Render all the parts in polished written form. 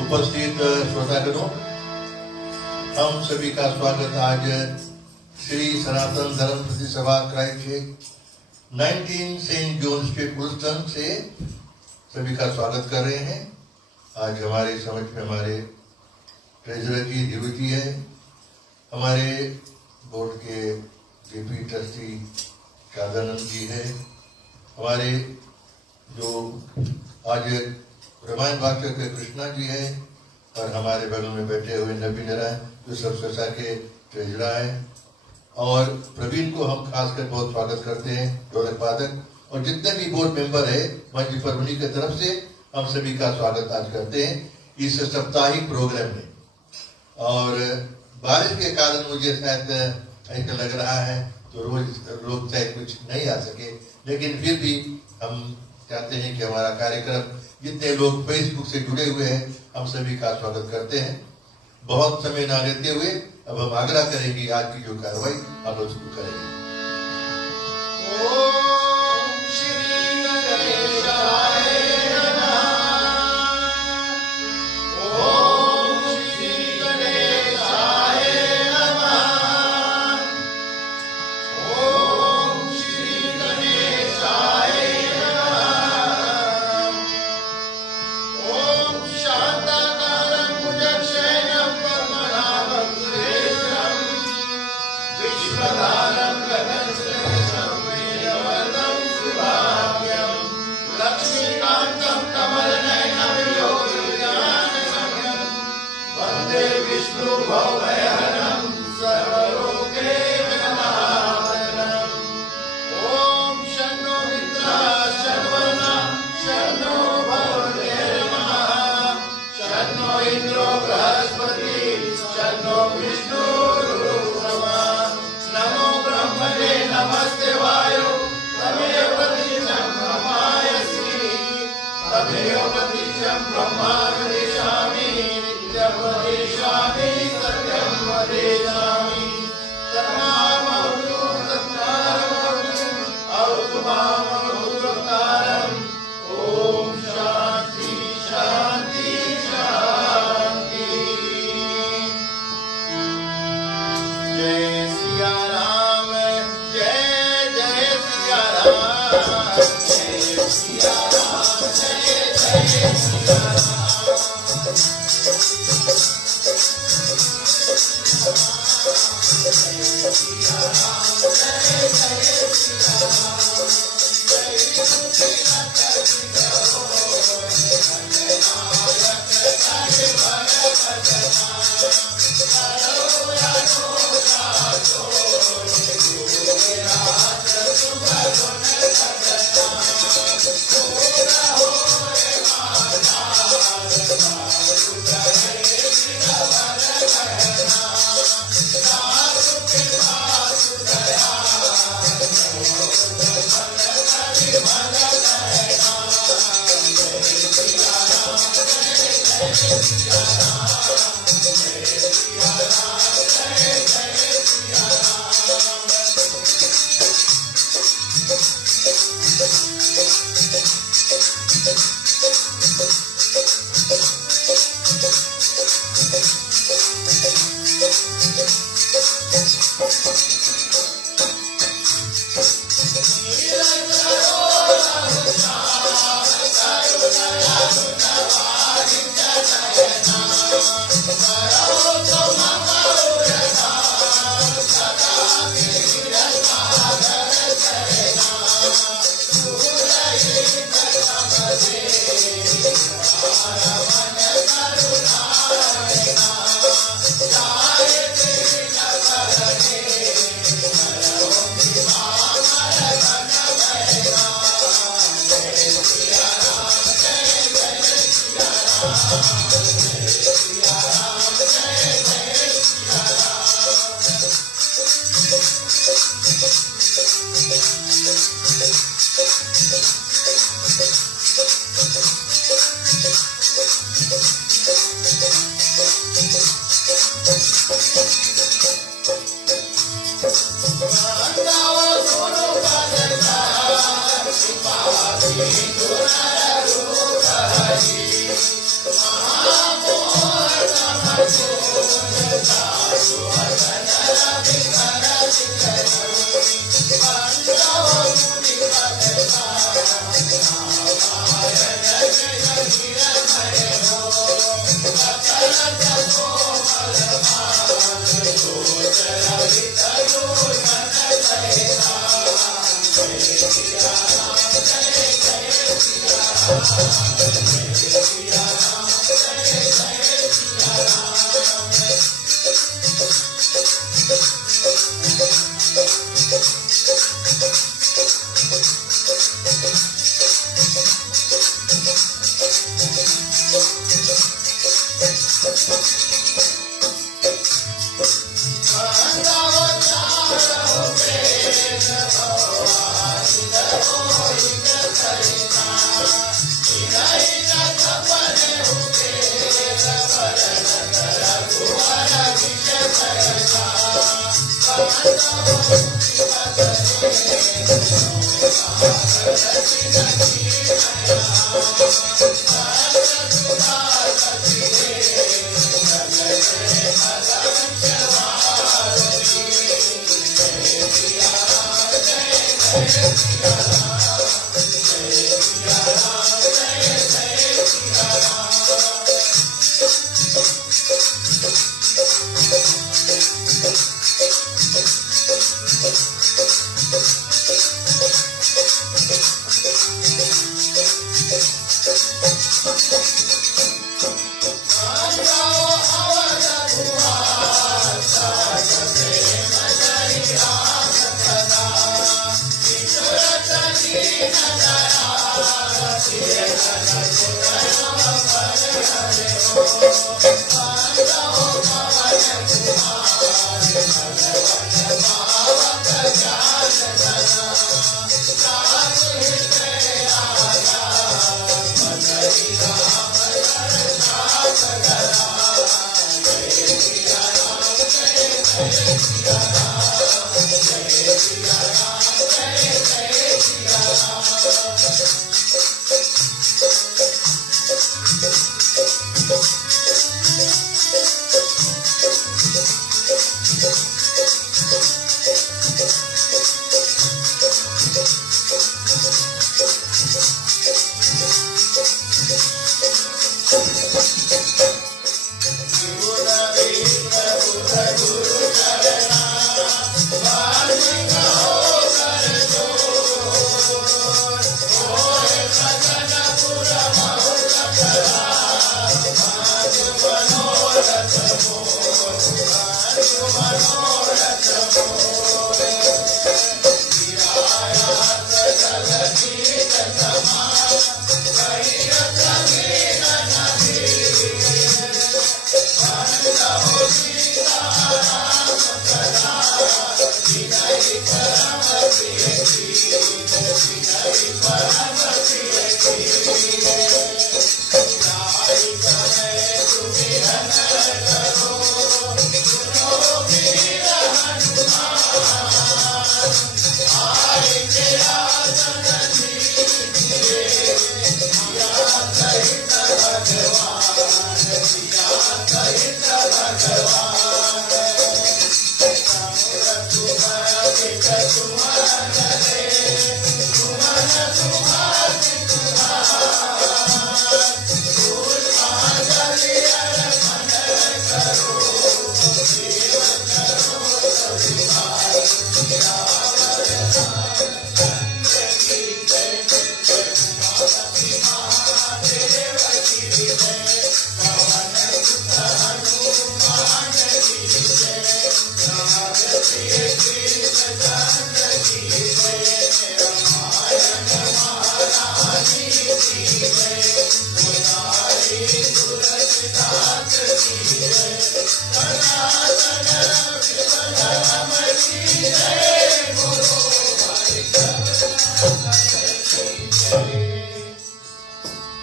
उपस्थित श्रोतागणों, हम सभी का स्वागत आज श्री सनातन धर्म प्रति सभा क्राइस्टचर्च 19 सेंट जॉन स्ट्रीट वुलस्टन से सभी का स्वागत कर रहे हैं। आज हमारे समझ में हमारे ट्रेजरर की ड्यूटी है, हमारे बोर्ड के जेपी ट्रस्टी शादानंद जी है, हमारे जो आज रामायण भागवत के कृष्णा जी है, और हमारे बगल में बैठे हुए नबी नारायण जो सबसे के ट्रेजरर है, और प्रवीण को हम खासकर बहुत स्वागत करते हैं, ढोलक वादक, और जितने भी बोर्ड मेंबर है मंच पर उन्हीं की तरफ से हम सभी का स्वागत आज करते हैं इस साप्ताहिक प्रोग्राम में। और बारिश के कारण मुझे शायद ऐसा लग रहा है तो रोज लोग चाहे कुछ नहीं आ सके, लेकिन फिर भी हम चाहते हैं कि हमारा कार्यक्रम जितने लोग फेसबुक से जुड़े हुए हैं हम सभी का स्वागत करते हैं। बहुत समय ना लेते हुए अब हम आग्रह करेंगे आज की जो कार्रवाई हम लोग शुरू करेंगे। ओम श्री गणेशाय नमः। ओम श्री गणेशाय नमः। ओम श्री गणेशाय नमः। ओम शांताकारं भुजगशयनं पद्मनाभं सुरेशं विश्वदानं गगनसदृशं वीरवरदं सुभाग्यं लक्ष्मीकान्तं कमलनयनं योगिज्ञानगम्यं वन्दे विष्णु भवभयहरं सर्वलोकैकनाथं। ॐ शन्नो मित्रः शन्नो नः शन्नो भवदेवः शन्नो इन्द्रो बृहस्पतिः शन्नो विष्णुरुक्रमः। नमो ब्रह्मणे नमस्ते वायो तमेव प्रतिशं ब्रह्मायसि तमेव प्रतिशं ब्रह्मा वदिष्यामि नित्यं वदिष्यामि सत्यं वदिष्यामि। तन्मामवतु तत्कारमवतु अवतु मामवतु वक्तारम्। ॐ शान्ति शान्ति शान्ति। जय सिया राम जय जय सिया राम जय सिया राम जय जय सिया राम।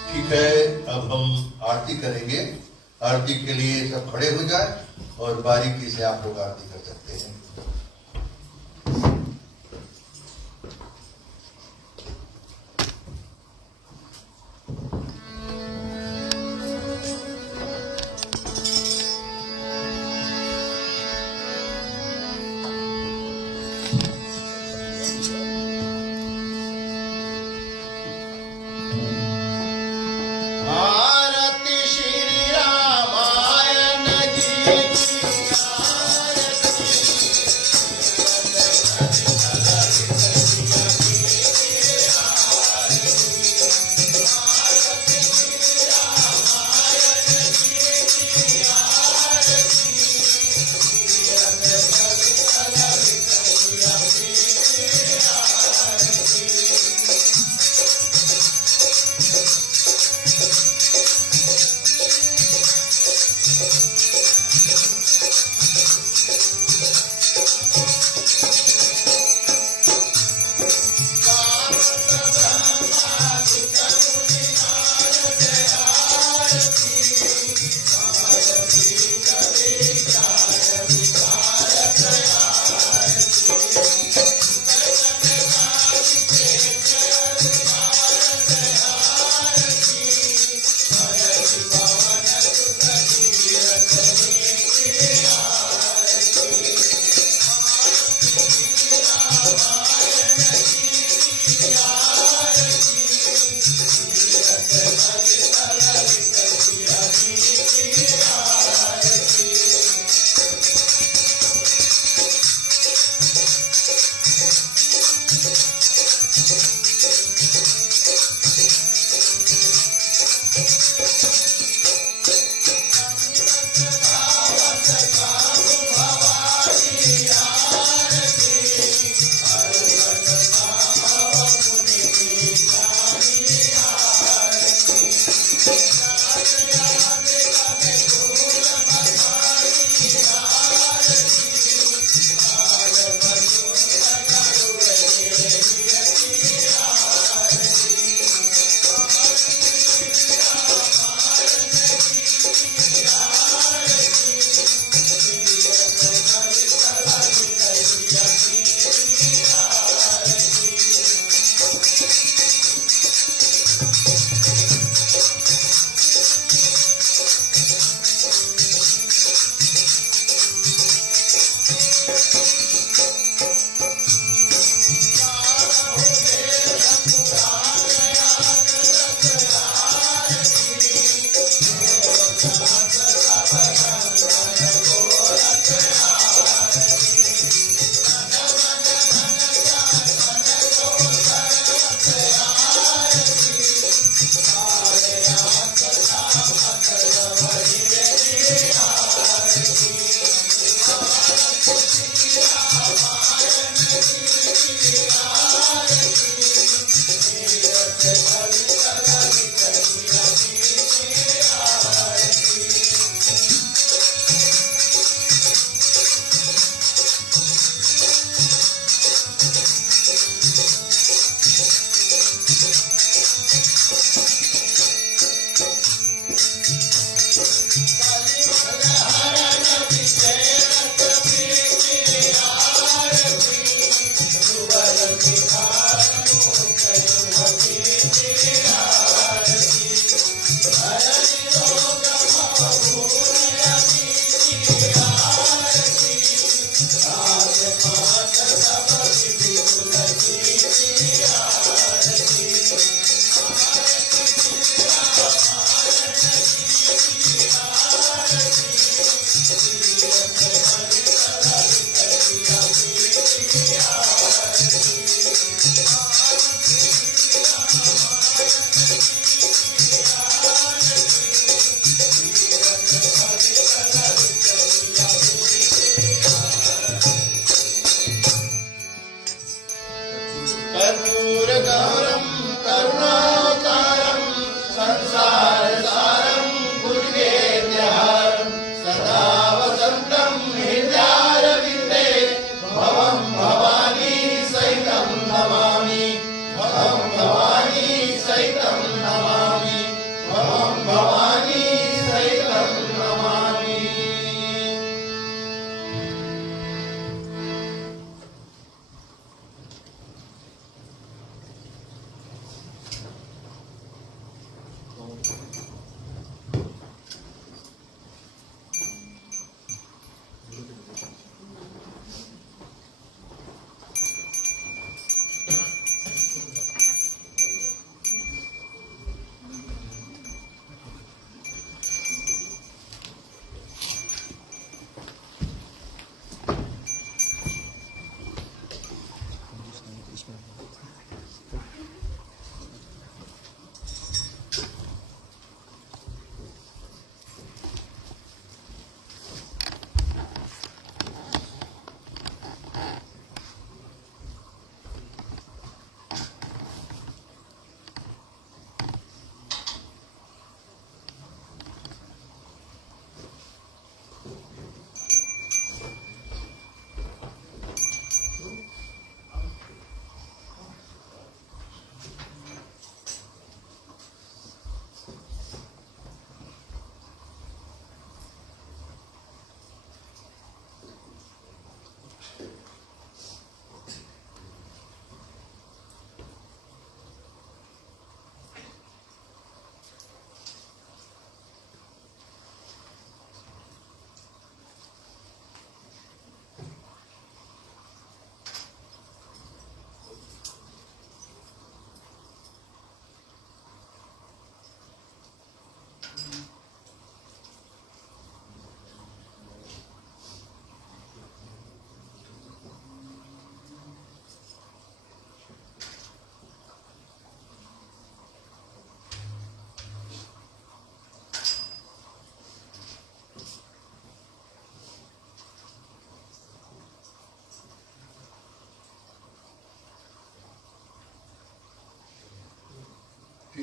ठीक है, अब हम आरती करेंगे। आरती के लिए सब खड़े हो जाए और बारीकी से आप लोग आरती कर सकते हैं।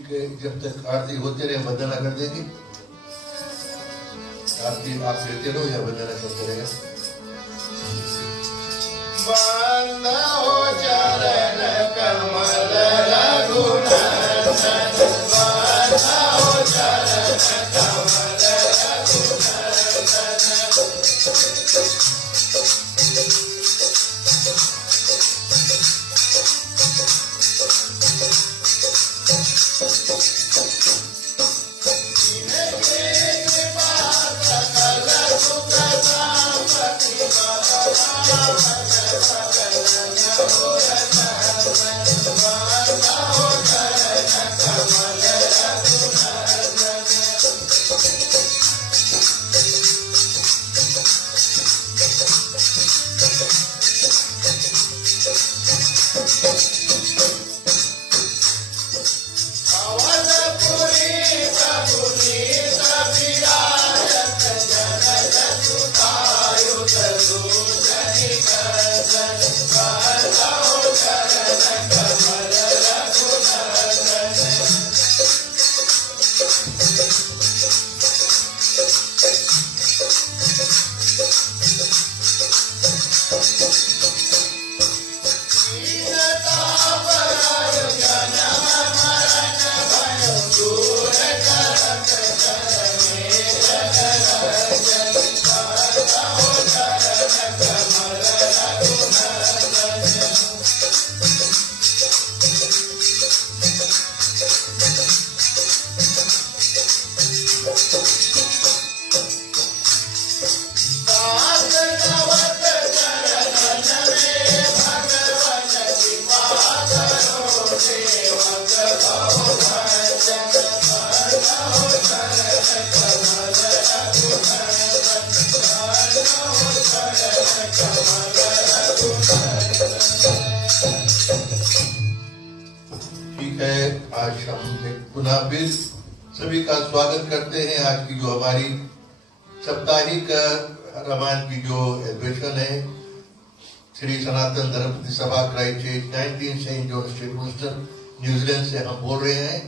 ठीक है, जब तक आरती होते रहे वंदना कर देंगे। आरती आप लेते रहो या वंदना करते रहेगा। बंधो चरण कमल रघुनंदन, बंधो चरण कमल ठीक है, आज हम पुनः फिर सभी का स्वागत करते हैं। आज की जो हमारी साप्ताहिक रामायण की जो एडवेशन है, श्री सनातन Dharma Prati Sabha Christ 19 saint John street Winston New Zealand से हम बोल रहे हैं।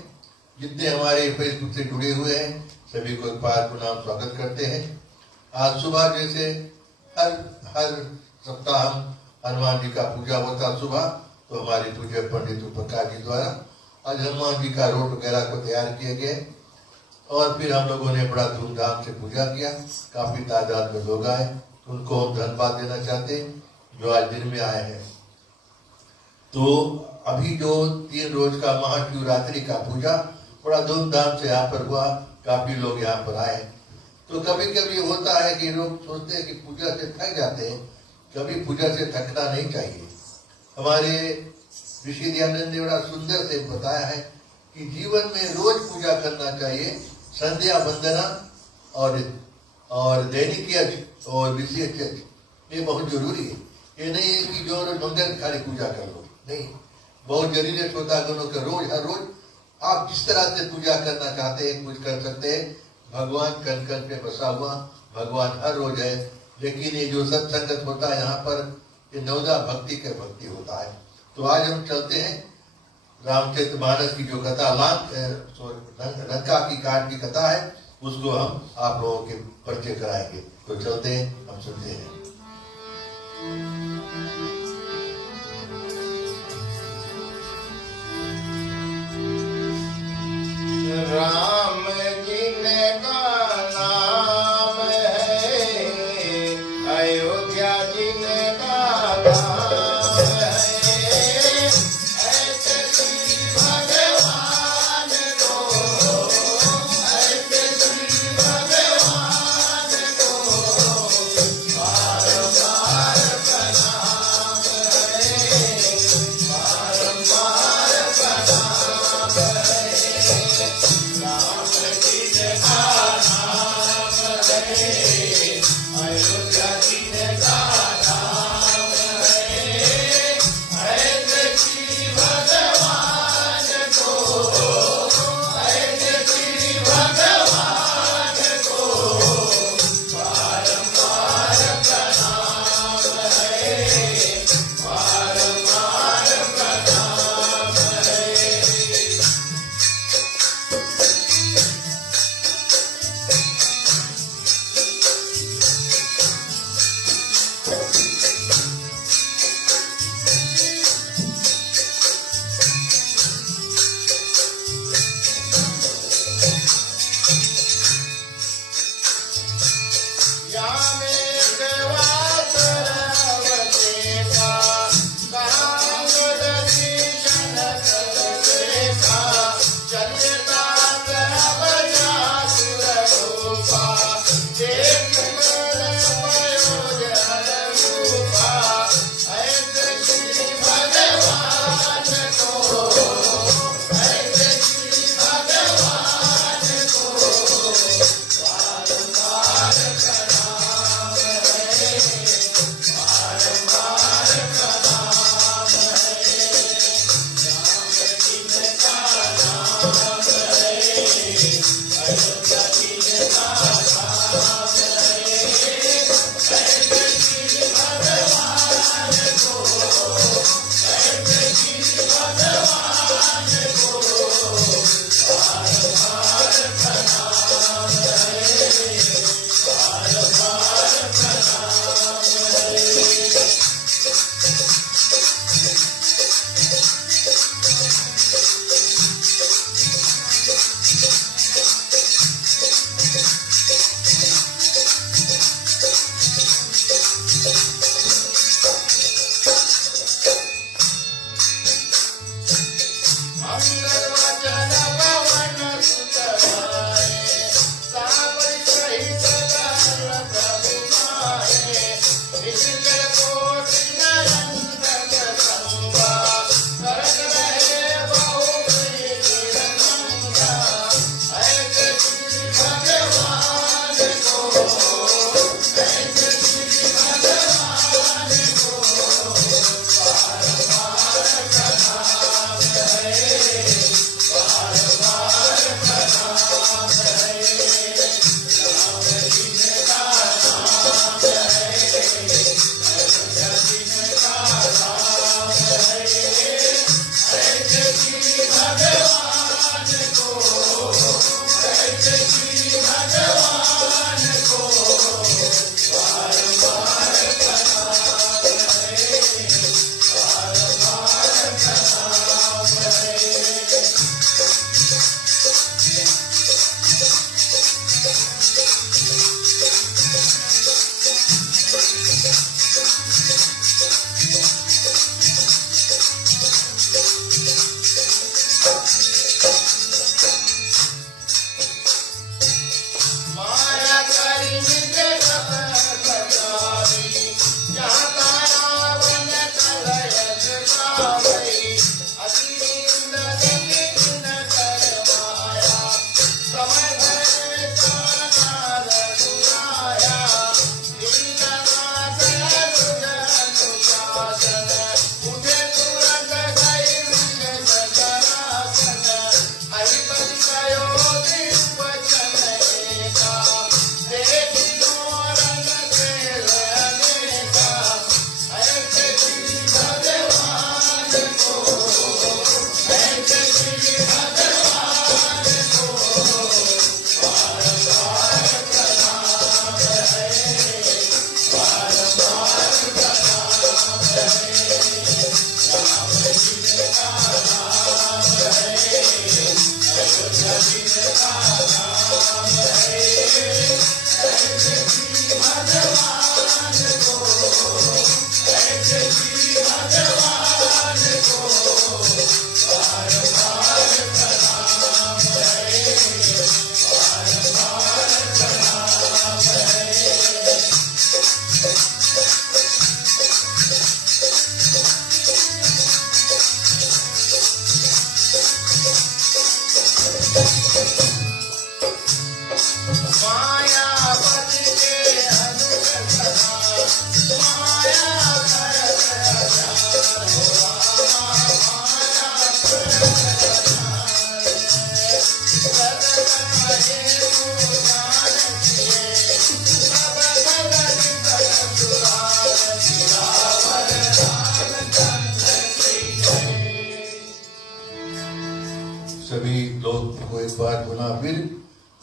जितने हमारे फेसबुक से जुड़े हुए हैं सभी को एक बार पुनः स्वागत करते हैं। आज सुबह जैसे हर सप्ताह हनुमान जी का पूजा होता सुबह, तो हमारे पूज्य पंडित प्रकाश जी द्वारा आज हनुमान जी का रोट वगैरह को तैयार किए गए और फिर हम लोगों ने बड़ा धूमधाम से पूजा किया। काफी तादाद में लोग आए, उनको हम धन्यवाद देना चाहते हैं जो आज दिन में आए हैं। तो अभी जो 3 रोज का महाशिवरात्रि का पूजा बड़ा धूमधाम से यहाँ पर हुआ, काफी लोग यहाँ पर आए। तो कभी कभी होता है कि लोग सोचते हैं कि पूजा से थक जाते हैं, कभी पूजा से थकना नहीं चाहिए। हमारे ऋषि दयानंद ने बड़ा सुंदर से बताया है कि जीवन में रोज पूजा करना चाहिए, संध्या वंदना और दैनिक यज्ञ और विशेष यज्ञ, ये बहुत जरूरी है। ये नहीं है कि जो रोज मंगल खाली पूजा कर लो, नहीं, बहुत जरूरी है श्रोता गणों के रोज हर रोज आप जिस तरह से पूजा करना चाहते हैं कुछ कर सकते हैं। भगवान कण कण पे बसा हुआ भगवान हर रोज है, लेकिन ये जो सत्संगत होता है यहाँ पर ये नवदा भक्ति के भक्ति होता है। तो आज हम चलते हैं रामचरितमानस की जो कथा लंका की कांड की कथा है, उसको हम आप लोगों के परिचय कराएंगे। तो चलते हैं, हम सुनते हैं। राम जिनका नाम है, अयोध्या जिनका धाम है, ऐसे श्री भगवान को, ऐसे श्री भगवान को बार बार प्रणाम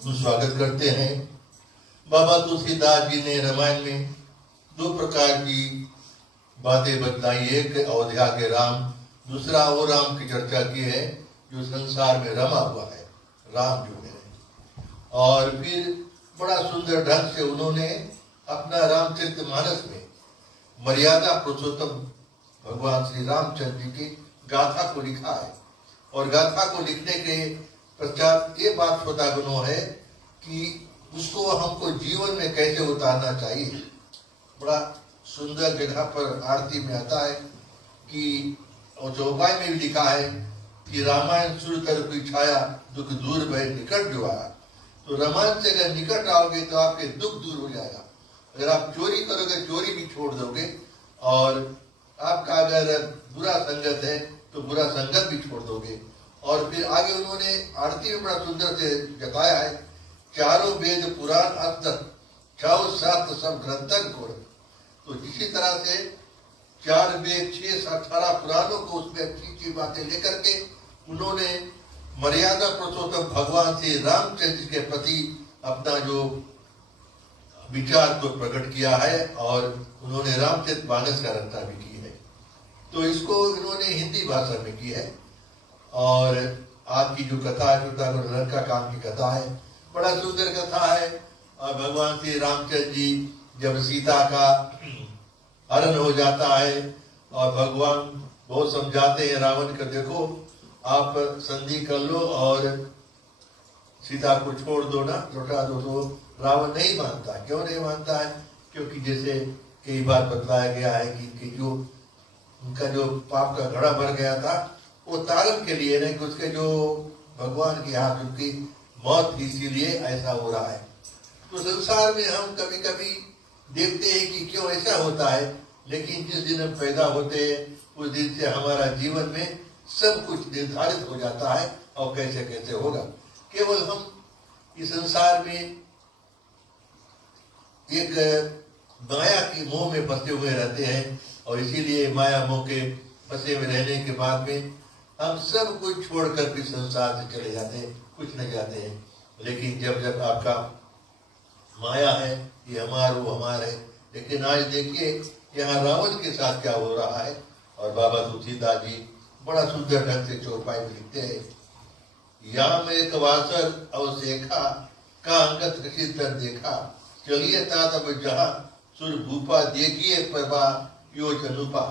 स्वागत करते हैं। बाबा तुलसीदास जी ने रामायण में दो प्रकार की बातें बतलाई, एक अयोध्या के राम, दूसरा वो राम की चर्चा की है जो संसार में रमा हुआ है, राम जो है। और फिर बड़ा सुंदर ढंग से उन्होंने अपना रामचरितमानस में मर्यादा पुरुषोत्तम भगवान श्री रामचंद्र जी की गाथा को लिखा है। और गाथा को लिखने के पश्चात ये बात श्रोतागणों है कि उसको हमको जीवन में कैसे उतारना चाहिए। बड़ा सुंदर जगह पर आरती में आता है कि और चौपाई में भी लिखा है कि रामायण सुर तर की छाया दुख दूर भय निकट जो आया। तो रामायण से अगर निकट आओगे तो आपके दुख दूर हो जाएगा। अगर आप चोरी करोगे चोरी भी छोड़ दोगे, और आपका अगर बुरा संगत है तो बुरा संगत भी छोड़ दोगे। और फिर आगे उन्होंने आरती में बड़ा सुंदर से जताया है, चारों वेद पुराण अष्ट छाओ सात सब ग्रंथन को। तो इसी तरह से 4 वेद 6 18 पुराणों को उसमें अच्छी बातें लेकर के उन्होंने मर्यादा पुरुषोत्तम भगवान श्री रामचंद्र के प्रति अपना जो विचार को प्रकट किया है। और उन्होंने रामचरितमानस का रचना भी की है। तो इसको इन्होंने हिंदी भाषा में की है। और आज की जो कथा है लड़का काम की कथा है, बड़ा सुंदर कथा है। और भगवान श्री रामचंद्र जी जब सीता का हरण हो जाता है और भगवान बहुत समझाते हैं रावण को, देखो आप संधि कर लो और सीता को छोड़ दो ना, लौटा दो। तो रावण नहीं मानता। क्यों नहीं मानता है? क्योंकि जैसे कई बार बतलाया गया है कि जो उनका जो पाप का घड़ा भर गया था वो तारण के लिए नहीं, कि उसके जो भगवान के हाथ उनकी मौत थी, इसीलिए ऐसा हो रहा है। तो संसार में हम कभी कभी देखते हैं कि क्यों ऐसा होता है, लेकिन जिस दिन हम पैदा होते हैं उस दिन से हमारा जीवन में सब कुछ निर्धारित हो जाता है और कैसे कैसे होगा। केवल हम इस संसार में एक माया की मोह में फंसे हुए रहते हैं, और इसीलिए माया मोह के फंसे हुए रहने के बाद में हम सब कुछ छोड़कर भी संसार से चले जाते हैं, कुछ नहीं जाते हैं। लेकिन जब जब आपका माया है, ये हमारा वो हमारा है। लेकिन आज देखिए यहाँ रावण के साथ क्या हो रहा है। और बाबा तुलसीदास जी बड़ा सुंदर ढंग से चौपाई में लिखते हैं, याम एक वासर अवसेखा का अंगत कृषि तर देखा, चलिए तात अब जहाँ सुर भूपा देखिए प्रभा यो चनुपा।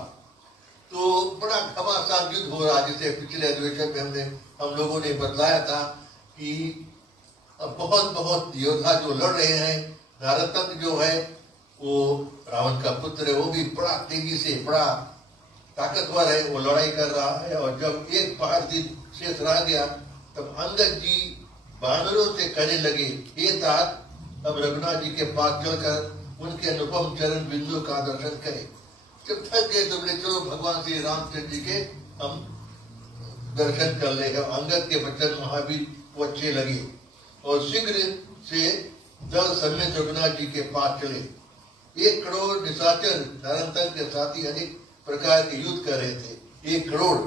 तो बड़ा घमासान युद्ध हो रहा, जैसे पिछले अधिवेशन में हम लोगों ने बतलाया था कि बहुत बहुत योद्धा जो लड़ रहे हैं। नरतंग जो है वो रावण का पुत्र है, वो भी बड़ा तेजी से बड़ा ताकतवर है, वो लड़ाई कर रहा है। और जब एक पहाड़ दिन शेष रह गया तब अंगद जी बानरों से कहने लगे, हे तात अब रघुनाथ जी के पास चलकर उनके अनुपम चरण बिंदु का दर्शन करें। जब थक गए तो बोले चलो भगवान श्री रामचंद्र जी के हम दर्शन कर ले। अंगद के वचन महावीर वो अच्छे लगे और शीघ्र से दल समेत रघुनाथ जी के पास चले। 1 करोड़ निशाचर नरतंग के साथी अनेक प्रकार के युद्ध कर रहे थे। 1 करोड़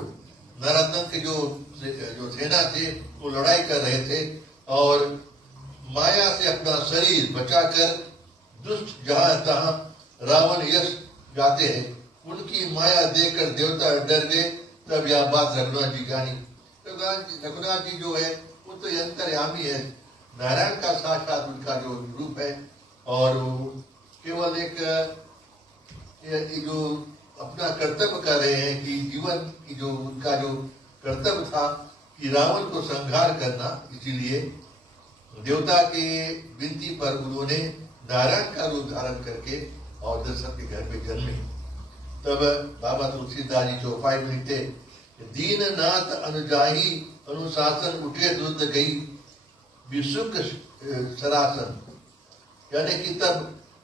नरतंग के जो सेना थे वो लड़ाई कर रहे थे, और माया से अपना शरीर बचाकर दुष्ट जहां तहां रावण यश गाते हैं, उनकी माया देखकर देवता डर गए। तब यह बात रघुनाथ जी जानी। रघुनाथ जी जो है वो तो अंतर्यामी है, नारायण का साक्षात उनका जो रूप है। और केवल एक जो अपना कर्तव्य कर रहे हैं कि जीवन की जो उनका जो कर्तव्य था कि रावण को संहार करना, इसीलिए देवता के विनती पर उन्होंने नारायण का रूप धारण करके और दशरथ के घर पे जन्मे। तब बाबा तुलसीदास जी चौपाई में लिखते, दीननाथ अनुजाही अनुशासन उठे दुर्द गई विसुक सरासन। यानी कि तब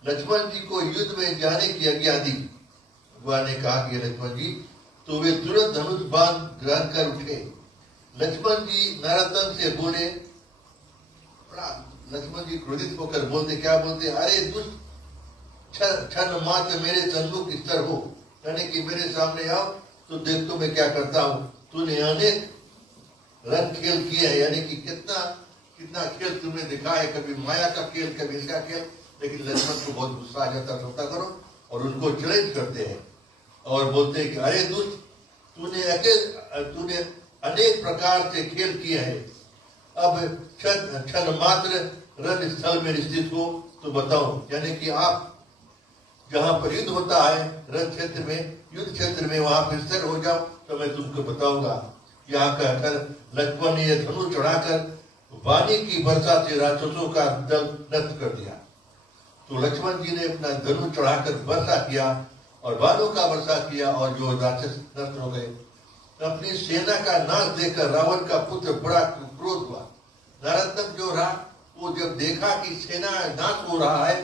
लक्ष्मण जी को युद्ध में जाने की आज्ञा दी। भगवान ने कहा कि लक्ष्मण जी, तो वे तुरंत धनुष बाण ग्रहण कर उठे। लक्ष्मण जी नरतंग से बोले, लक्ष्मण जी क्रोधित होकर बोलते, क्या बोलते, अरे दुष्ट क्षण मात्र मेरे सन्मुख स्तर हो, यानी कि मेरे सामने आओ तो देख तो मैं क्या करता हूँ। तूने अनेक रंग खेल किए हैं, यानी कि कितना खेल तुमने दिखा है, कभी माया का खेल, कभी इसका खेल, लेकिन लक्ष्मण को बहुत गुस्सा आ जाता, सोता करो, और उनको चैलेंज करते हैं और बोलते हैं कि अरे दुष्ट, तूने अनेक प्रकार से खेल किए हैं, अब क्षण मात्र रण स्थल में स्थित हो तो बताओ, यानी कि आप जहां पर युद्ध होता है रण क्षेत्र में, युद्ध क्षेत्र में, वहां पर स्थिर हो जाओ तो मैं तुमको बताऊंगा। यहाँ कहकर लक्ष्मण ने धनुष चढ़ाकर वाणी की वर्षा से राक्षसों का दल नष्ट कर दिया। तो लक्ष्मण जी ने अपना धनुष चढ़ाकर वर्षा किया और बाणों का वर्षा किया और जो राक्षस नष्ट हो गए। अपनी सेना का नाश देखकर रावण का पुत्र बड़ा क्रोध हुआ। नराधम जो रहा वो जब देखा कि सेना नाश हो रहा है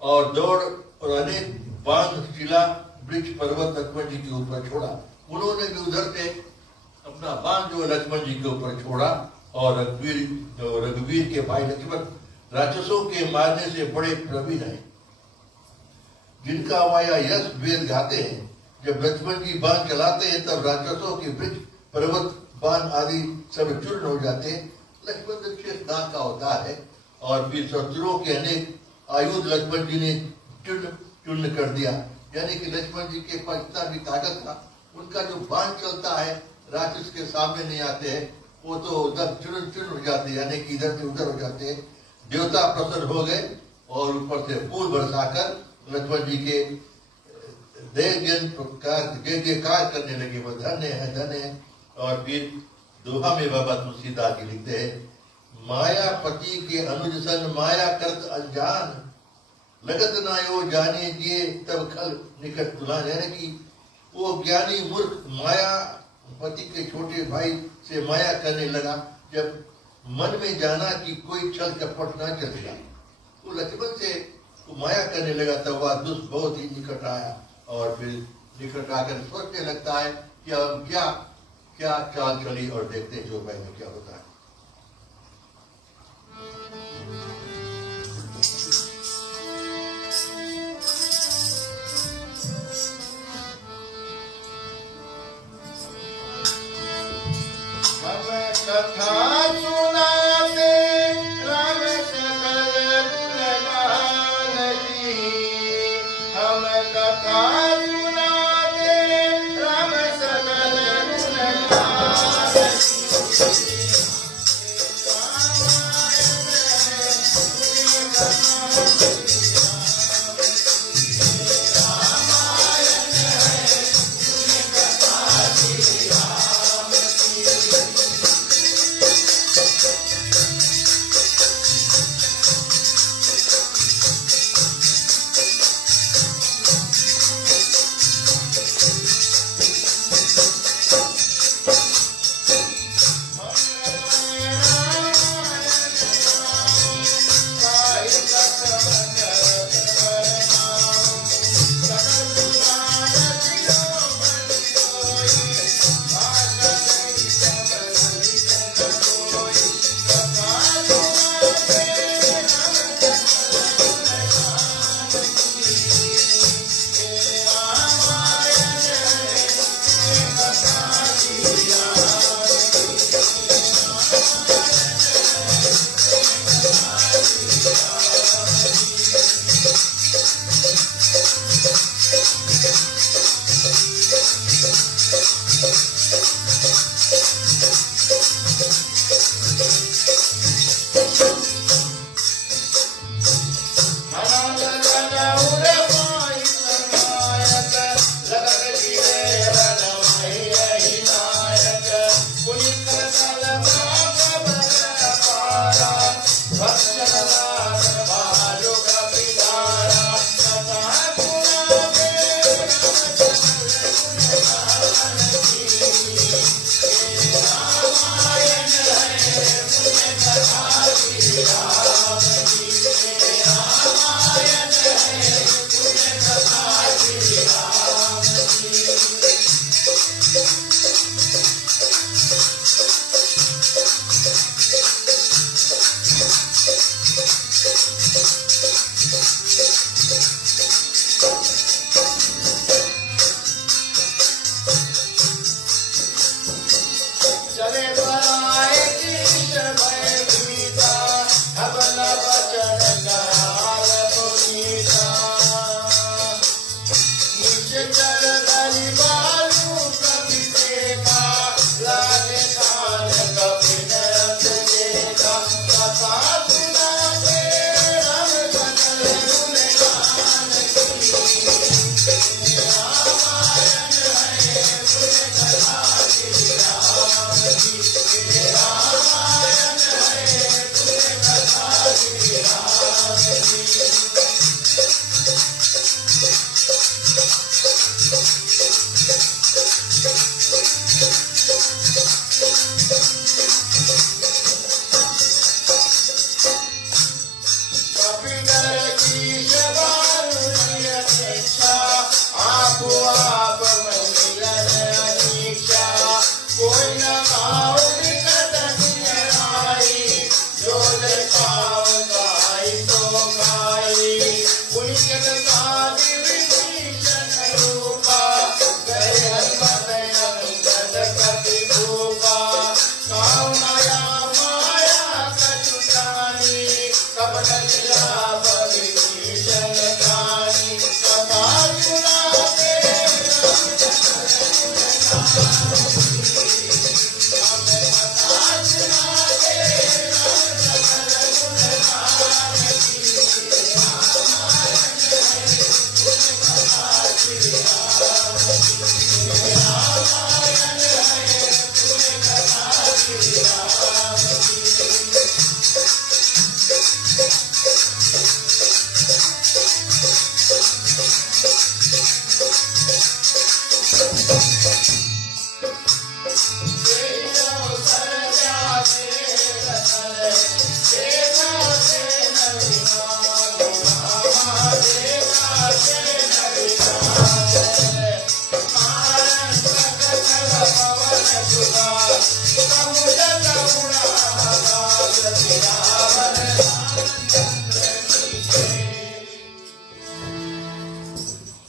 और दौड़ और अनेक बांध, शिला, वृक्ष, पर्वत लक्ष्मण जी के ऊपर छोड़ा, उन्होंने भी उधर से अपना बांध जो लक्ष्मण जी के ऊपर छोड़ा और रघुवीर के भाई लक्ष्मण राक्षसों के मारने से बड़े प्रवीण हैं, जिनका माया यश वेद गाते हैं। जब लक्ष्मण जी बाण चलाते हैं तब राक्षसों के वृक्ष, पर्वत, बाण आदि सब चूर्ण हो जाते हैं। लक्ष्मण विशेष नाम का होता है और फिर शत्रुओं के अनेक आयुध लक्ष्मण जी ने चूर्ण कर दिया। यानी कि लक्ष्मण जी के पास इतना भी ताकत था, उनका जो बाण चलता है राक्षस के सामने नहीं आते हैं, वो तो उधर चूर्ण हो जाते हैं, यानी कि इधर से उधर हो जाते हैं। देवता प्रसन्न हो गए और ऊपर से फूल बरसाकर लक्ष्मण जी के जयकार करने लगे, वो धन्य है, धन्य है। और फिर दोहा में बाबा तुलसीदास जी लिखते हैं, मायापति के अनुज सन माया करत अनजान, लगत ना यो जाने जिए तब खल निकट तुलान। यानी कि वो ज्ञानी मूर्ख मायापति के छोटे भाई से माया करने लगा, जब मन में जाना कि कोई छल कपट ना चलेगा। वो लक्ष्मण से वो माया करने लगा, तब वह दुष्ट बहुत ही निकट आया और फिर निकट आकर सोचने लगता है कि अब क्या क्या चाल चली, और देखते हैं जो भाई में क्या होता है। कथा सुनाते राम सकल गुणगान की, हम कथा सुनाते राम सकल गुणगान की।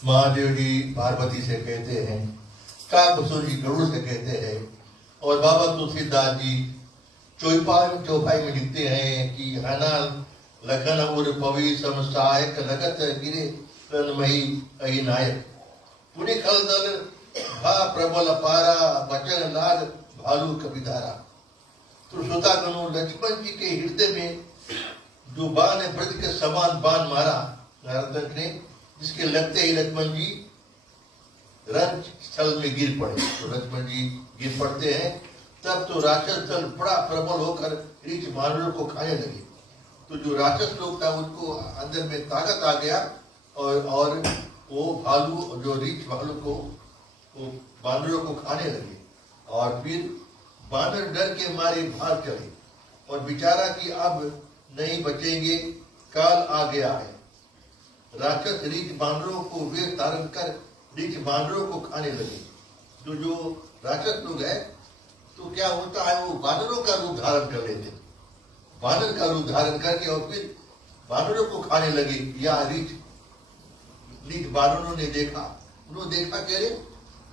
महादेव जी पार्वती से कहते हैं, काकसुर जी गरुड़ से कहते हैं, और बाबा तुलसीदास जी चौपाई में लिखते हैं कि हना लखन उर पवी समसायक लगत गिरे तन्मयी अहि नायक पुनि खलदल भा प्रबल पारा बचन लाग भालू कपिधारा। तो श्रोतागणों, लक्ष्मण जी के हृदय में जो बाण है, ब्रज के समान बाण मारा नारद ने, जिसके लगते ही लक्ष्मण जी रण स्थल में गिर पड़े। तो लक्ष्मण जी गिर पड़ते हैं, तब तो राक्षस दल बड़ा प्रबल होकर रीछ मानव को खाने लगे। तो जो राक्षस लोग था उनको अंदर में ताकत आ गया, और वो भालू, जो रीछ भालू को, वो बानरों को खाने लगे। और फिर बानर डर के मारे भाग चले, और बेचारा कि अब नहीं बचेंगे, काल आ गया है। राक्षस रीछ बानरों को वेश धारण कर रीछ बानरों को खाने लगे। तो जो राक्षस लोग है, तो क्या होता है, वो बानरों का रूप धारण कर लेते, बानर का रूप धारण करके, और फिर बानरों को खाने लगे। या रीछ बानरों ने देखा, उन्होंने देखा कह रहे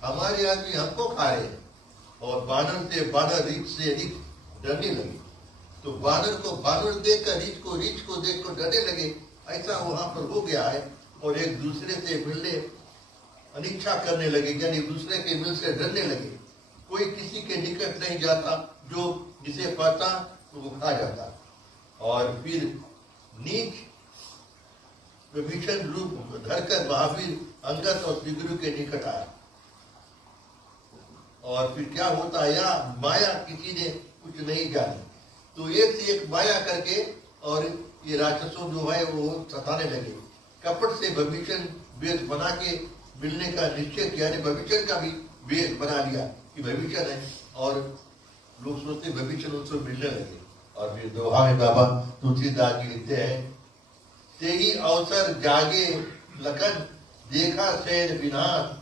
हमारे आदमी हमको खा रहे हैं, और बानर रीछ से रीछ डरने लगे। तो बानर देखकर रीछ को देखकर डरने लगे। ऐसा वहां पर हो गया है, और एक दूसरे से मिलने अनिच्छा करने लगे, यानी दूसरे के मिल से डरने लगे। कोई किसी के निकट नहीं जाता, जो जिसे पाता तो वो खा जाता। और फिर नीच विभीषण रूप धरकर महावीर अंगद और सुग्रीव के निकट आया। और फिर क्या होता है, या माया किसी ने कुछ नहीं जानी, तो एक से एक माया करके, और ये राक्षसों जो है वो सताने लगे। कपट से विभीषण वेश बना के मिलने का निश्चय किया, विभीषण का भी वेश बना लिया कि विभीषण है, और लोग सोचते विभीषण उनसे मिलने लगे। और फिर दोहा में बाबा तुलसीदास जी लिखते हैं, ते ही अवसर जागे लखन देखा सैन विनाश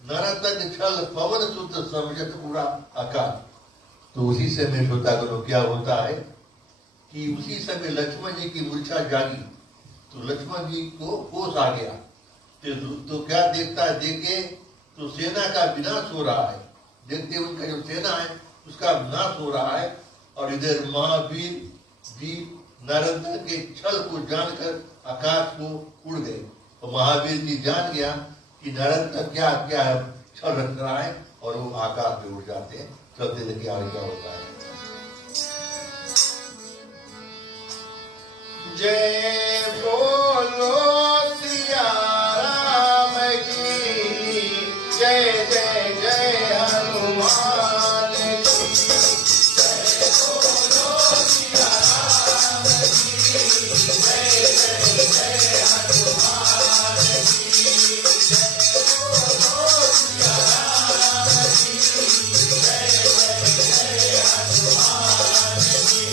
नरतक छल पवन सुत समझत पूरा आकाश। तो उसी समय श्रोतागणों क्या होता है कि उसी समय लक्ष्मण जी की मूर्छा जागी। तो लक्ष्मण जी को होश आ गया, तो क्या देखता है, देखे तो सेना का विनाश हो रहा है। देखते उनका जो सेना है उसका विनाश हो रहा है, और इधर महावीर जी नारद के छल को जानकर आकाश को उड़ गए। तो महावीर जी जान गया कि नारद का क्या क्या छल रख रहा है, और वो आकाश में उड़ जाते हैं। चलते देखिए आगे क्या होता है। जय बोलो सिया राम की, जय जय जय हनुमान की। जय बोलो सिया राम की, जय जय जय हनुमान की। जय बोलो सिया राम की, जय जय जय हनुमान की।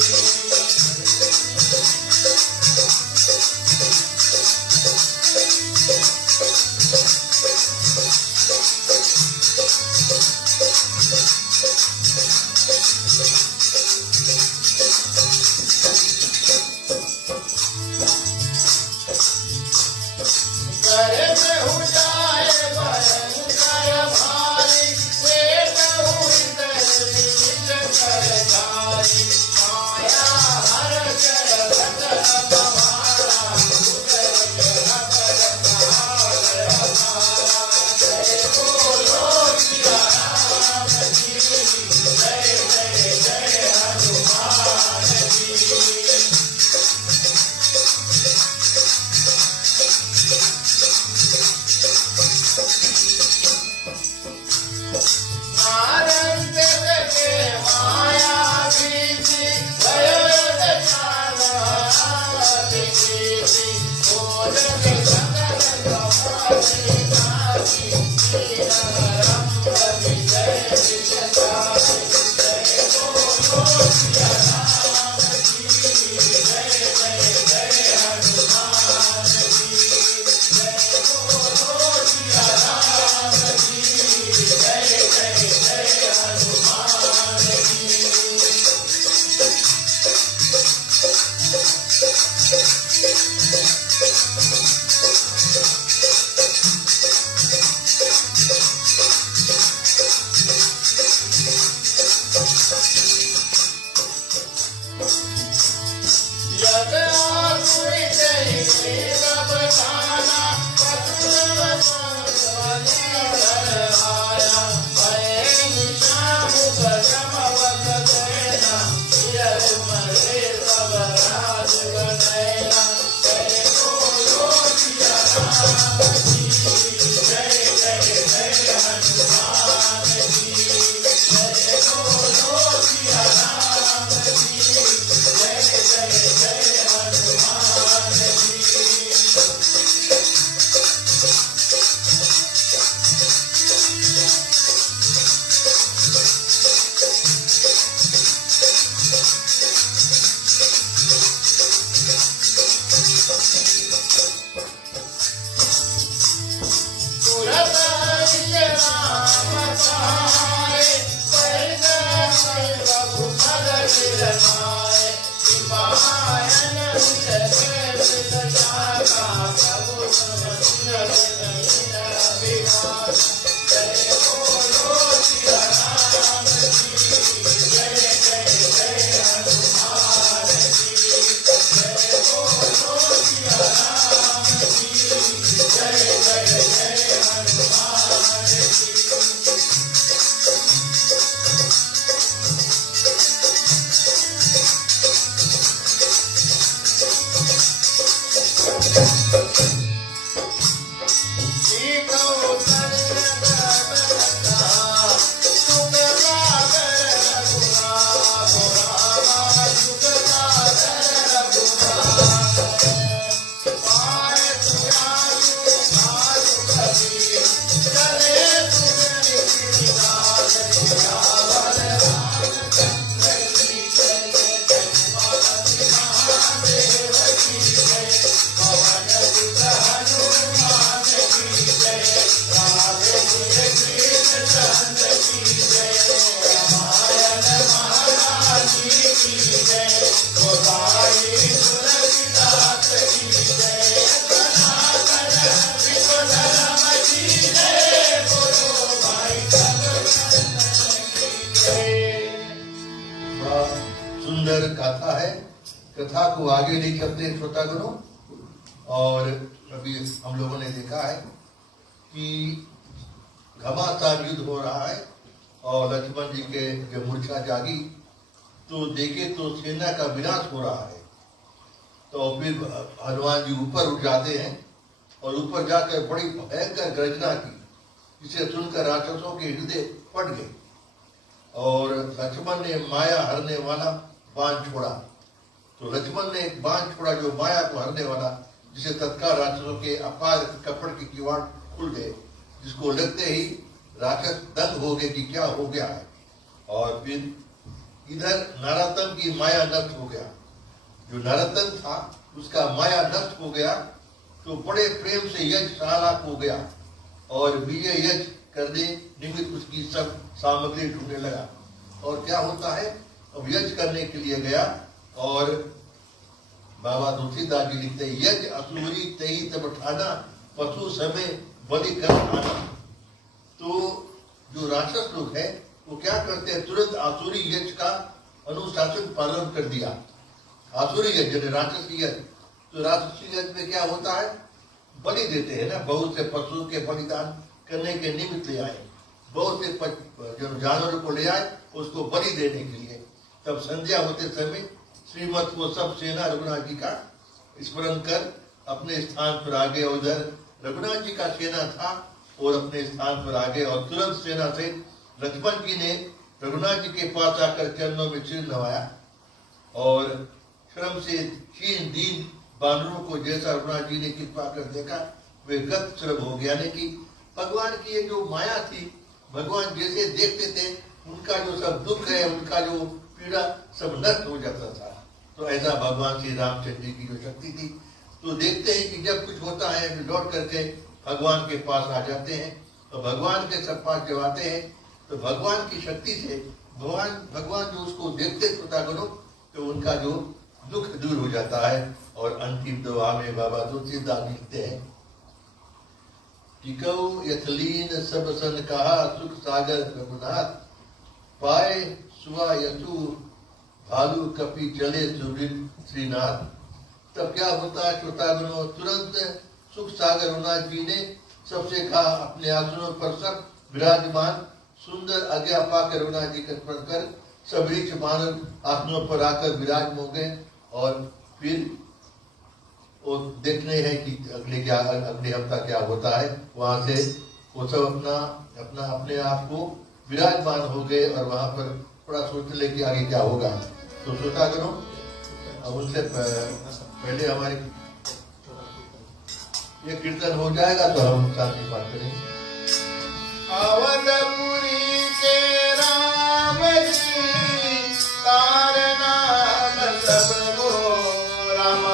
सुंदर कथा है। कथा को आगे नहीं करते श्रोतागणों। और अभी हम लोगों ने देखा है कि घमासान युद्ध हो रहा है और लक्ष्मण जी के जब मूर्छा जागी तो देखे तो सेना का विनाश हो रहा है। तो फिर हनुमान जी ऊपर उठ जाते हैं और ऊपर जाकर बड़ी भयंकर गर्जना की, जिसे सुनकर राक्षसों के हृदय फट गए और लक्ष्मण ने माया हरने वाला बाण छोड़ा। तो लक्ष्मण ने एक बाण छोड़ा जो माया को हरने वाला, जिसे तत्काल राक्षसों के अपार कपड़ के किवाड़ खुल गए, जिसको लगते ही राक्षस दंग हो गए कि क्या हो गया है। और फिर इधर नरातम की माया नष्ट हो गया। जो नरातम था उसका माया नष्ट हो गया तो बड़े प्रेम से यज्ञशाला हो गया और विजय यज्ञ करने निमित्त उसकी सब सामग्री ढूंढने लगा। और क्या होता है, अब यज्ञ करने के लिए गया और बाबा तुलसीदास जी लिखते हैं, यज्ञ असुरी तही तब ठाना पशु समय बलि कर खाना। तो जो राक्षस लोग हैं वो क्या करते हैं, तुरंत आसुरी यज्ञ का अनुशासन पालन कर दिया। आसुरी यज्ञ राक्षसी यज्ञ, तो राक्षसी यज्ञ में क्या होता है, बलि देते हैं ना, बहुत से पशु के बलिदान करने के निमित्त ले आए, बहुत से जो जानवर को ले आए उसको बलि देने के लिए। तब संध्या होते समय श्रीमत को सब सेना रघुनाथ जी का स्मरण कर अपने स्थान पर आ गए। उधर रघुनाथ जी का सेना था और अपने स्थान पर आ गए और तुरंत सेना से लक्ष्मण जी ने रघुनाथ जी के पास आकर चरणों में सिर नवाया और श्रम से क्षीण दीन बानरों को जैसा रघुनाथ जी ने कृपा कर देखा वे गत श्रम हो गया। यानी कि भगवान की ये जो माया थी, भगवान जैसे देखते थे उनका जो सब दुख है, उनका जो पीड़ा सब नष्ट हो जाता था। तो ऐसा भगवान श्री रामचंद्र जी की जो शक्ति थी। तो देखते हैं कि जब कुछ होता है लौट करके भगवान के पास आ जाते हैं। तो भगवान के सब पास जब आते हैं तो भगवान की शक्ति से भगवान जो उसको देखते होता करो तो उनका जो दुख दूर हो जाता है। और अंतिम दुआ में बाबा तुलसीदास लिखते हैं, टिकौ यथलीन सब सन कहा सुख सागर रघुनाथ, पाए सुआ यतु भालू कपि चले सुबिन श्रीनाथ। तब क्या होता है श्रोतागणों, तुरंत सुख सागर रघुनाथ जी ने सबसे कहा, अपने आसनों पर सब विराजमान सुंदर आज्ञा पाकर रघुनाथ जी का स्मरण कर सब ऋक्ष मानव आसनों पर आकर विराज हो गए। और फिर वो देखने हैं कि अगले हफ्ता क्या होता है। वहां से वो सब अपने आप को विराजमान हो गए और वहां पर थोड़ा सोच ले कि आगे क्या होगा। तो सोचा करो, उनसे पहले हमारे ये कीर्तन हो जाएगा तो हम शांति पाठ करेंगे। अवधपुरी के राम जी तार नाम सब गो राम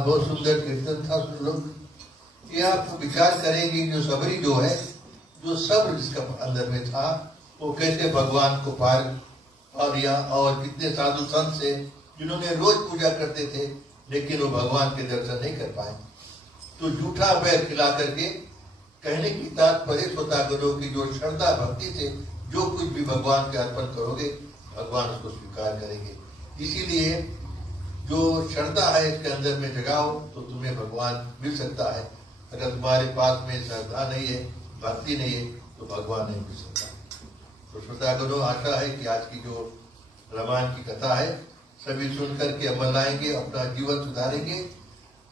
बहुत सुंदर कीर्तन था सुन लोग। ये आप विचार करेंगे जो सबरी जो है, जो सब्र जिसका अंदर में था, वो कैसे भगवान को पार पा दिया। और कितने साधु संत से जिन्होंने रोज पूजा करते थे लेकिन वो भगवान के दर्शन नहीं कर पाए। तो झूठा पैर खिला करके कहने की तात्पर्य श्रोता करो कि जो श्रद्धा भक्ति से जो कुछ भी भगवान के अर्पण करोगे भगवान उसको स्वीकार करेंगे। इसीलिए जो श्रद्धा है इसके अंदर में जगाओ तो तुम्हें भगवान मिल सकता है। अगर तुम्हारे पास में श्रद्धा नहीं है, भक्ति नहीं है, तो भगवान नहीं मिल सकता। तो श्रोतागणों, आशा है कि आज की जो रामायण की कथा है सभी सुनकर के अमल लाएंगे, अपना जीवन सुधारेंगे।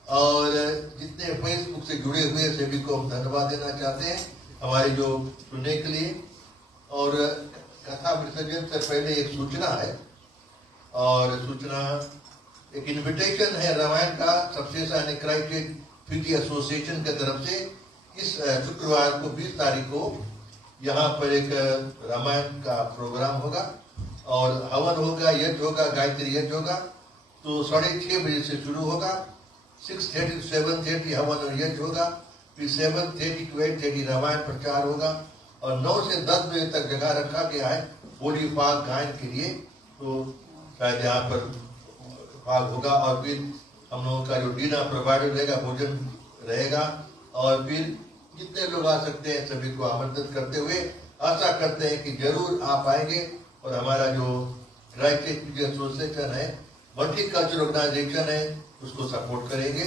और जितने फेसबुक से जुड़े हुए सभी को हम धन्यवाद देना चाहते हैं हमारे जो सुनने के लिए। और कथा विसर्जन से पहले एक सूचना है, और सूचना एक इन्विटेशन है रामायण का सबसेसा क्राइटेड फिजी एसोसिएशन की तरफ से। इस शुक्रवार को 20 तारीख को यहाँ पर एक रामायण का प्रोग्राम होगा और हवन होगा, यज्ञ होगा, गायत्री यज्ञ होगा। तो 6:30 बजे से शुरू होगा, 6:30 to 7:30 हवन और यज्ञ होगा, फिर 7:30 to 8:30 रामायण प्रचार होगा और 9 से 10 बजे तक जगह रखा गया है होली फाग गायन के लिए। तो शायद यहाँ पर फाग होगा और फिर हम लोगों का जो डिनर प्रोवाइडेड रहेगा, भोजन रहेगा। और फिर जितने लोग आ सकते हैं सभी को आमंत्रित करते हुए आशा करते हैं कि जरूर आप आएंगे और हमारा जो क्राइटेड एसोसिएशन है, मल्टी कल्चरल ऑर्गेनाइजेशन है, उसको सपोर्ट करेंगे।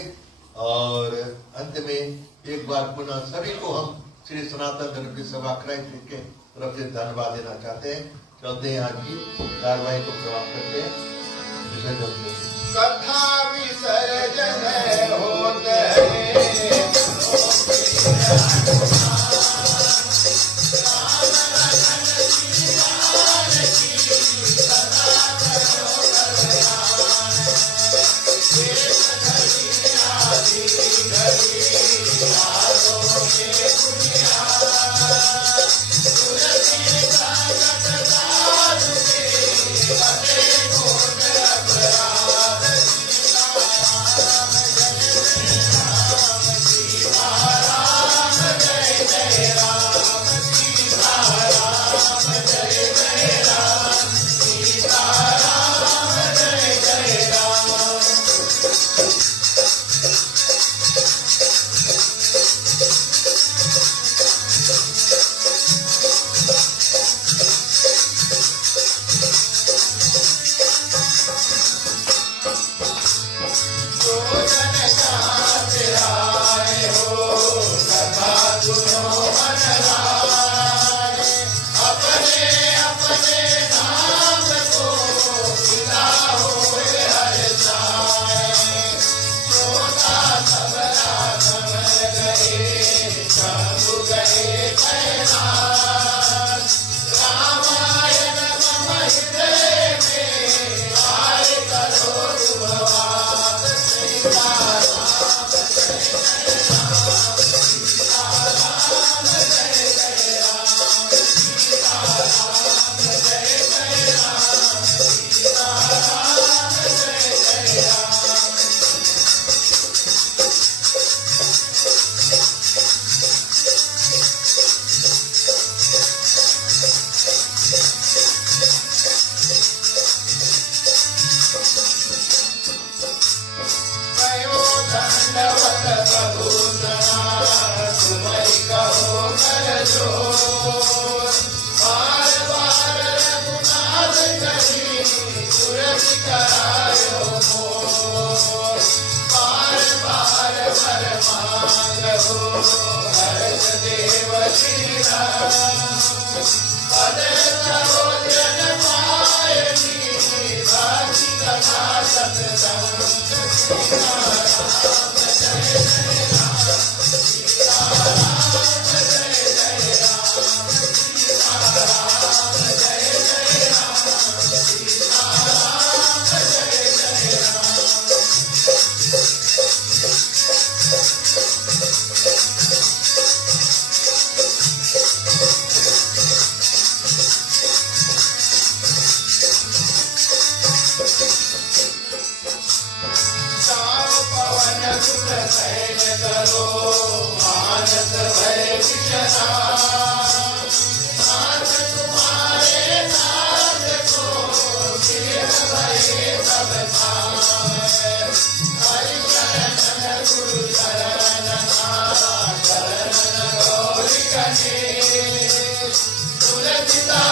और अंत में एक बार पुनः सभी को हम श्री सनातन धर्म सभा क्राइटेड के तरफ से धन्यवाद देना चाहते हैं। चलते हैं, आज की कार्यवाही को समाप्त करते हैं। कथा विसर्जन होते हैं। तुलसीदास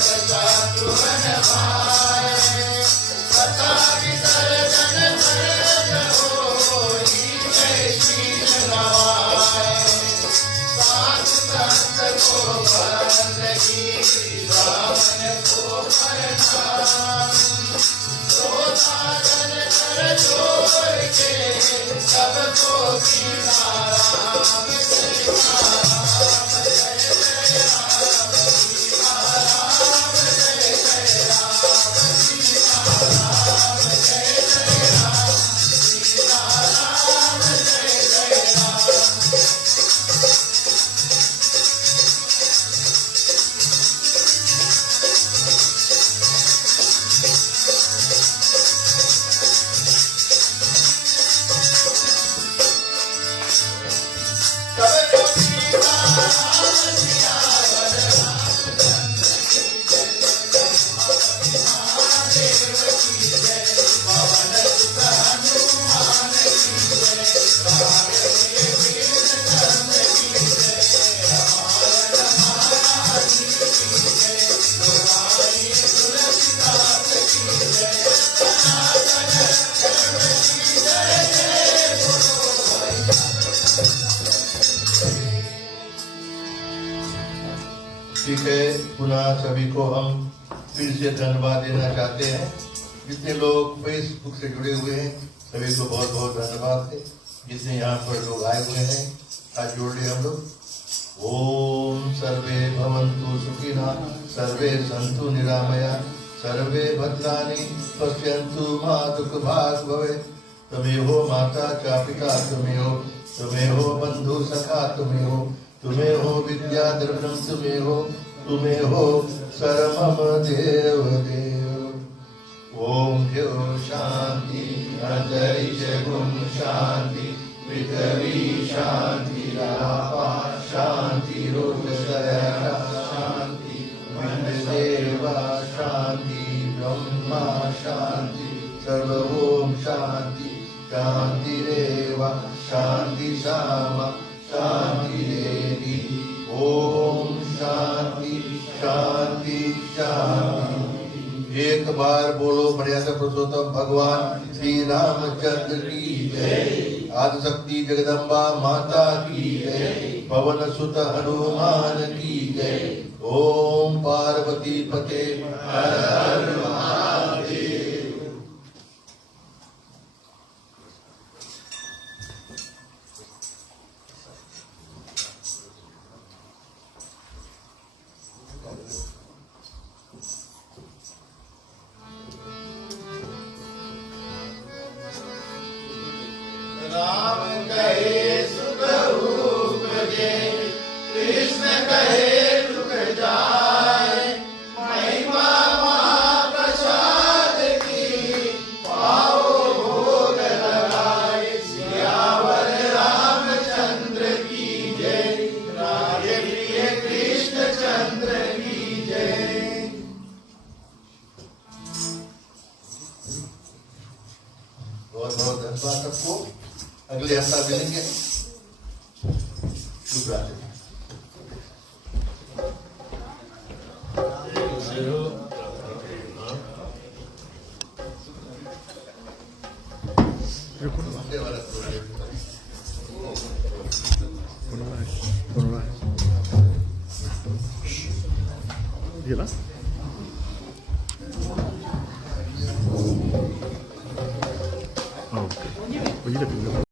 चातुरन माय कथा विसर्जन भरत होई जय शीश नवाय सात संत को बंदगी रावण को प्रणाम साधन कर छोड़ के सबको सीताराम सबको सीताराम सियावर महादेव की जय पवन सुत हनुमान की जय काल वीर चंद्र की जय रामायण महाराज की जय लोकाई तुलसीदास की जय सनातन धर्म की जय जय बोलो ठीक है, पुनः सभी को हम फिर से धन्यवाद देना चाहते हैं। जितने लोग फेसबुक से जुड़े हुए हैं सभी को बहुत बहुत धन्यवाद है। जितने यहाँ पर लोग आए हुए हैं आज जोड़ रहे हम लोग। ओम सर्वे भवन्तु सुखिनः सर्वे सन्तु निरामया सर्वे भद्राणि पश्यन्तु मा दुःखभाग् भवेत्। त्वमेव माता च पिता त्वमेव बन्धु सखा त्वमेव विद्या द्रविणं त्वमेव सर्वमम देव देव। ओम द्यो शांति अंतरिक्ष गुण शांति पृथ्वी शांति आकाश शांति रुद्रशयन शांति देवा शांति ब्रह्मा शांति सर्व ओम शांति शांतिरेव शांति सामा शांति देवी। ओम शांति शांति शांति। एक बार बोलो मर्यादा पुरुषोत्तम भगवान श्री रामचंद्र की जय। आदिशक्ति जगदम्बा माता की जय। पवन सुत हनुमान की जय। ओम पार्वती पते हर हर महादेव। राम कहे सुख उपजे कृष्ण कहे दुख जाए महिमा महाप्रसाद की पाओ भोग लगाए सियावर रामचंद्र की जय राधे प्रिय कृष्ण चंद्र की जय। बहुत बहुत धन्यवाद सबको। अगले हफ्ता मिलेंगे। शुभ रात्रि। Gila. Oh, okay. Oh, you didn't know.